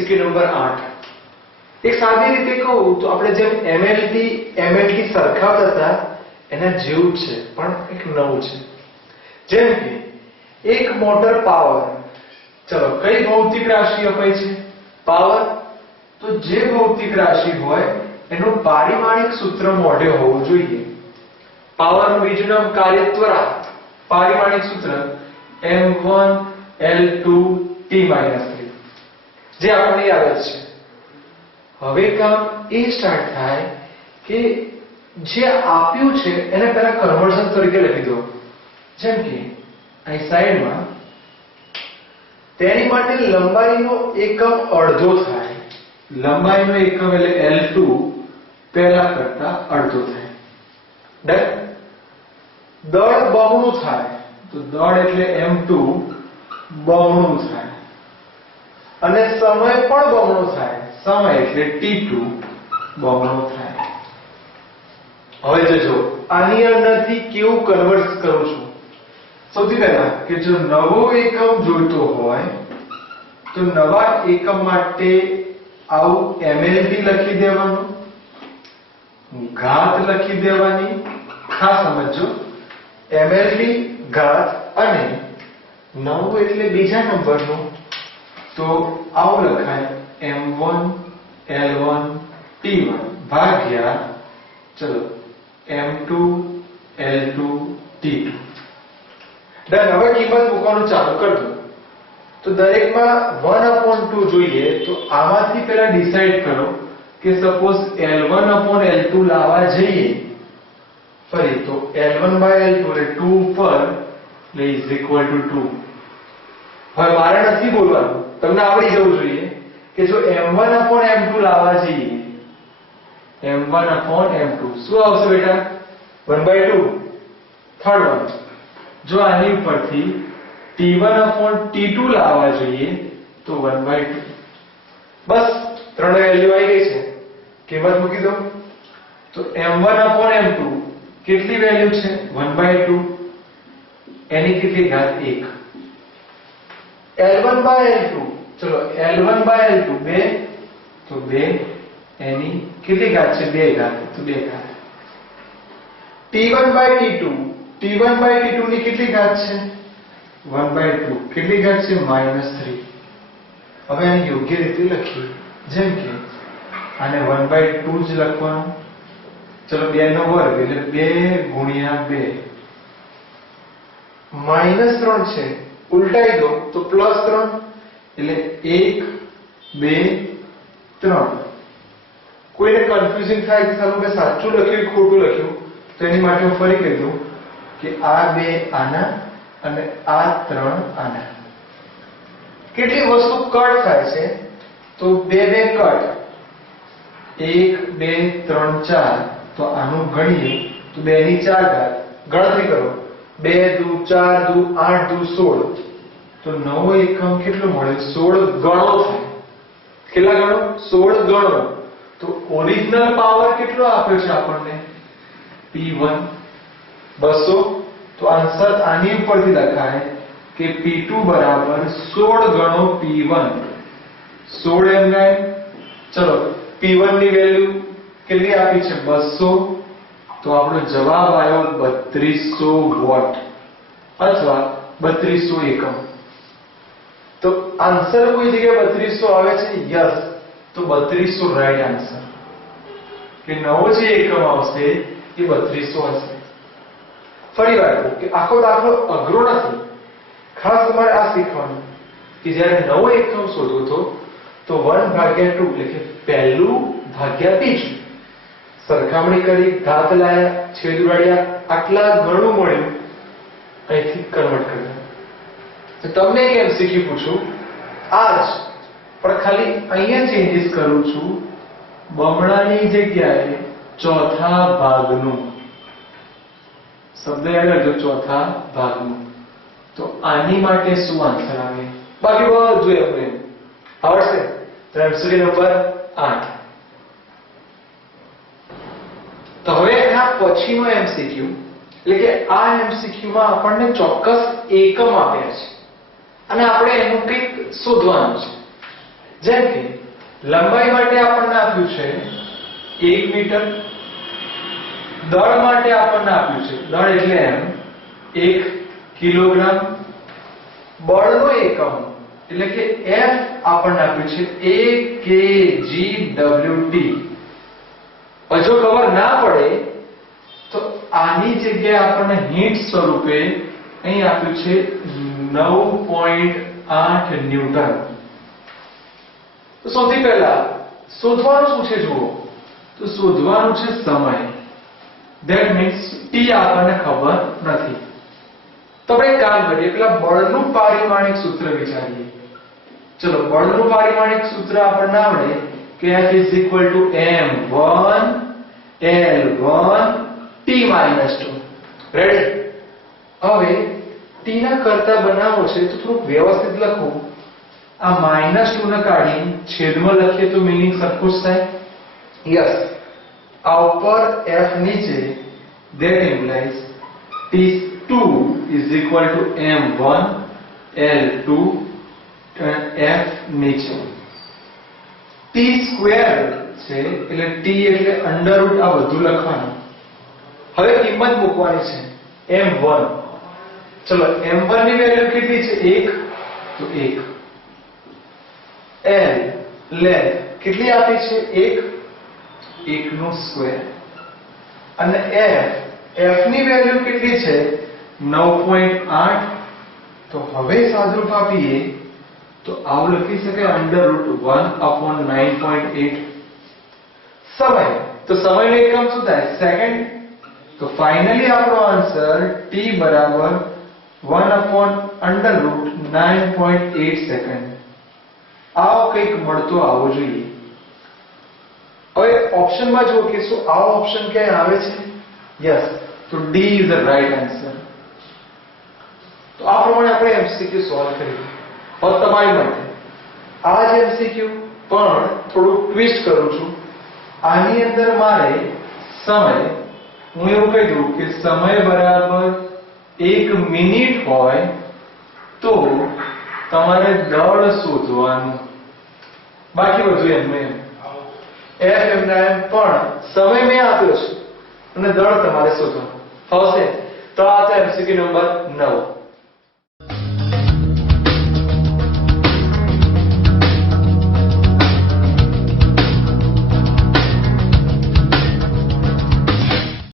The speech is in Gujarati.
MCQ નંબર 8 એક સાદી રીતે કહું તો આપણે જેમ MLT સરખાવતા હતા એના જેવું છે પણ એક નવું છે. જેમ કે એક મોટર પાવર, ચલો કઈ ભૌતિક રાશિ અપાય છે? પાવર. તો જે ભૌતિક રાશિ હોય એનું પારિમાણિક સૂત્ર મોઢે હોવું જોઈએ. પાવરનું બીજું નામ કાર્યત્વરા. પારિમાણિક સૂત્ર m1L2T-3 જે આપણને યાદ છે. હવે કામ એ સ્ટાર્ટ થાય કે જે આપ્યું છે એને પહેલા કન્વર્ઝન તરીકે લખી દો. જેમ કે અહીં સાઈડમાં તેની માટે લંબાઈનો એકમ અડધો થાય. લંબાઈનો એકમ એટલે L2 પહેલા કરતા અડધો થાય. ડન. દળ બમણું થાય તો દળ એટલે M2 બમણું થાય અને સમય પણ બમણો થાય. સમય એટલે T2 બમણો થાય. હવે જોજો આની અંદરથી કેવું કન્વર્ટ કરું છું. સૌથી પહેલા કે જો નવો એકમ જોઈતો હોય તો નવા એકમ માટે આવું MLT લખી દેવાનું, ઘાત લખી દેવાની. ખાસ સમજો MLT ઘાત અને 9 એટલે બીજા નંબરનું તો આવું લખાય M1 L1 T1 ભાગ્યા ચલો M2 L2 T2. ડન. હવે કિંમત મૂકવાનું ચાલુ કરી દો. તો દરેકમાં 1/2 જોઈએ તો આમાંથી પહેલા ડિસાઈડ કરો કે સપોઝ L1/L2 લાવવા જઈએ ફરી તો L1/L2 એટલે 2 પર ઇઝ ઇક્વલ ટુ 2. હવે મારે નથી બોલવાનું, તમને આવડી જવું જોઈએ કે જો M1/M2 લાવવા જઈએ M1/M2 શું આવશે બેટા? 1/2. થર્ડ વન જો આની ઉપરથી T1/T2 લાવવા જોઈએ તો 1/2. બસ ત્રણ વેલ્યુ આવી ગઈ છે. કિંમત મૂકી દો. તો M1/M2 કેટલી વેલ્યુ છે? 1/2. એની કેટલી ઘાત? 1. L1/L2 ચલો L1/L2 2 તો 2 એની કેટલી ઘાત છે? 2 ઘાત તો 2 ઘાત. T1/T2 ની કેટલી ઘાત છે? 1/2. કેટલી ઘાત છે? -3. હવે આને યોગ્ય રીતે લખીએ. જેમ કે આને 1/2 જ લખવાનું. ચલો 2 નો વર્ગ એટલે 2 ગુણ્યા 2. -3 છે ઉલટાઈ દો તો +3 એટલે 1 2 3. કોઈને કન્ફ્યુઝિંગ થાય કે સાલું મેં સાચું લખ્યું કે ખોટું લખ્યું તો એની માટે હું ફરી કહી દઉં કે આ 2 આના અને આ 3 આના. કેટલી વસ્તુ કટ થાય છે તો 2 કટ 1 2 3 4 તો આનું ગણીએ તો 2 ની 4 ઘાત. ગણતરી કરો 2 દુ 4 દુ 8 દુ 16 તો નવો એકમ કેટલો મળે? 16 ગણો થાય. કેટલા ગણો? 16 ગણો. તો ઓરિજિનલ પાવર કેટલો આપ્યો છે આપણને? P1 200. તો આન્સર આની ઉપરથી લખાય કે P2 બરાબર 16 ગણો P1. 16 એમ ગાય. ચલો P1 ની વેલ્યુ કેટલી આપી છે? 200. તો આપણો જવાબ આવ્યો 3200 વોટ અથવા 3200 એકમ. તો આન્સર કોઈ જગ્યાએ 3200 આવે છે? યસ. તો 3200 રાઈટ આન્સર. કે નવો જે એકમ આવશે એ 3200 હશે. ફરી વાર કહું કે આખો દાખલો અઘરો નથી. ખાસ તમારે આ શીખવાનું કે જ્યારે નવો એકમ શોધવો તો 1/2 એટલે કે પહેલું ભાગ્યા બીજું સરખામણી કરી, ઘાત લાયા, છેદ ઉડાડ્યા, આટલા ઘણું મળ્યું, અહીંથી કન્વર્ટ કર્યું. તો તમને એક MCQ પૂછું આજ પણ ખાલી અહીંયા ચેન્જીસ કરું છું. બમણાની જગ્યાએ ચોથા ભાગનું શબ્દ યાદ રાખજો, ચોથા ભાગનું. તો આની માટે શું આન્સર આવે? બાકી બધું આપણે આવડશે. તો MCQ નંબર 8. તો હવે એના પછીનો MCQ એટલે કે આ MCQ માં આપણને ચોક્કસ એકમ આપ્યા છે અને આપણે એનું કંઈક શોધવાનું છે. જેમ કે લંબાઈ માટે આપણને આપ્યું છે 1 મીટર, દળ માટે આપણને આપ્યું છે દળ એટલે m 1 કિલોગ્રામ, બળનો એકમ એટલે કે F આપણને આપ્યું છે 1 kgWt. જો ખબર ના પડે તો આની જગ્યાએ આપણને હિન્ટ સ્વરૂપે અહીં આપ્યું છે 9.8 ન્યૂટન. તો સૌથી પહેલા શોધવાનું શું છે જુઓ, તો શોધવાનું છે સમય. ધેટ મીન્સ t આપણને ખબર નથી. તો આપણે એક કામ કરીએ, પેલા બળનું પારિમાણિક સૂત્ર વિચારીએ. ચલો, બળનું પારિમાણિક સૂત્ર આપણને આવડે કે F m1 L1 t - 2. Ready? હવે t ના કરતા બનાવો છે તો થોડું વ્યવસ્થિત લખો. આ -2 ને કાઢી છેદમાં લખીએ તો મીનિંગ સરખું જ થાય. યસ, આ ઉપર F નીચે, that implies T2 is equal to M1 L2 F નીચે. T સ્ક્વેર છે એટલે T એટલે અંડરરૂટ આ બધું લખવાનું. હવે કિંમત મૂકવાની છે M1. ચલો, M1 ની વેલ્યુ કેટલી છે? 1, તો 1. L લેન્થ કેટલી આપી છે? 1 નો સ્ક્વેર. અને F ની વેલ્યુ કેટલી છે? 9.8. તો હવે સાદુરૂપ આપીએ તો આવું લખી શકાય √1/9.8. સમય, તો સમયનો એકમ શું થાય? સેકન્ડ. તો ફાઇનલી આપણો આન્સર t બરાબર 1/9.8 સેકન્ડ. આવો કંઈક મળતો આવો જોઈએ. હવે ઓપ્શનમાં જુઓ કે શું આવો ઓપ્શન ક્યાંય આવે છે? યસ, તો D is the right answer. તો આ પ્રમાણે આપણે MCQ સોલ્વ કરીએ. હવે તમારી માટે આ જ MCQ પણ થોડું ટ્વિસ્ટ કરું છું. આની અંદર મારે સમય, હું એવું કહી દઉં કે સમય બરાબર 1 મિનિટ હોય તો તમારે દળ શોધવાનું. બાકી બધું એમ એમ F એમના એમ, પણ સમય મેં આપ્યો છે અને દળ તમારે શોધવાનું. ફાવશે? તો આ તો MCQ નંબર 9.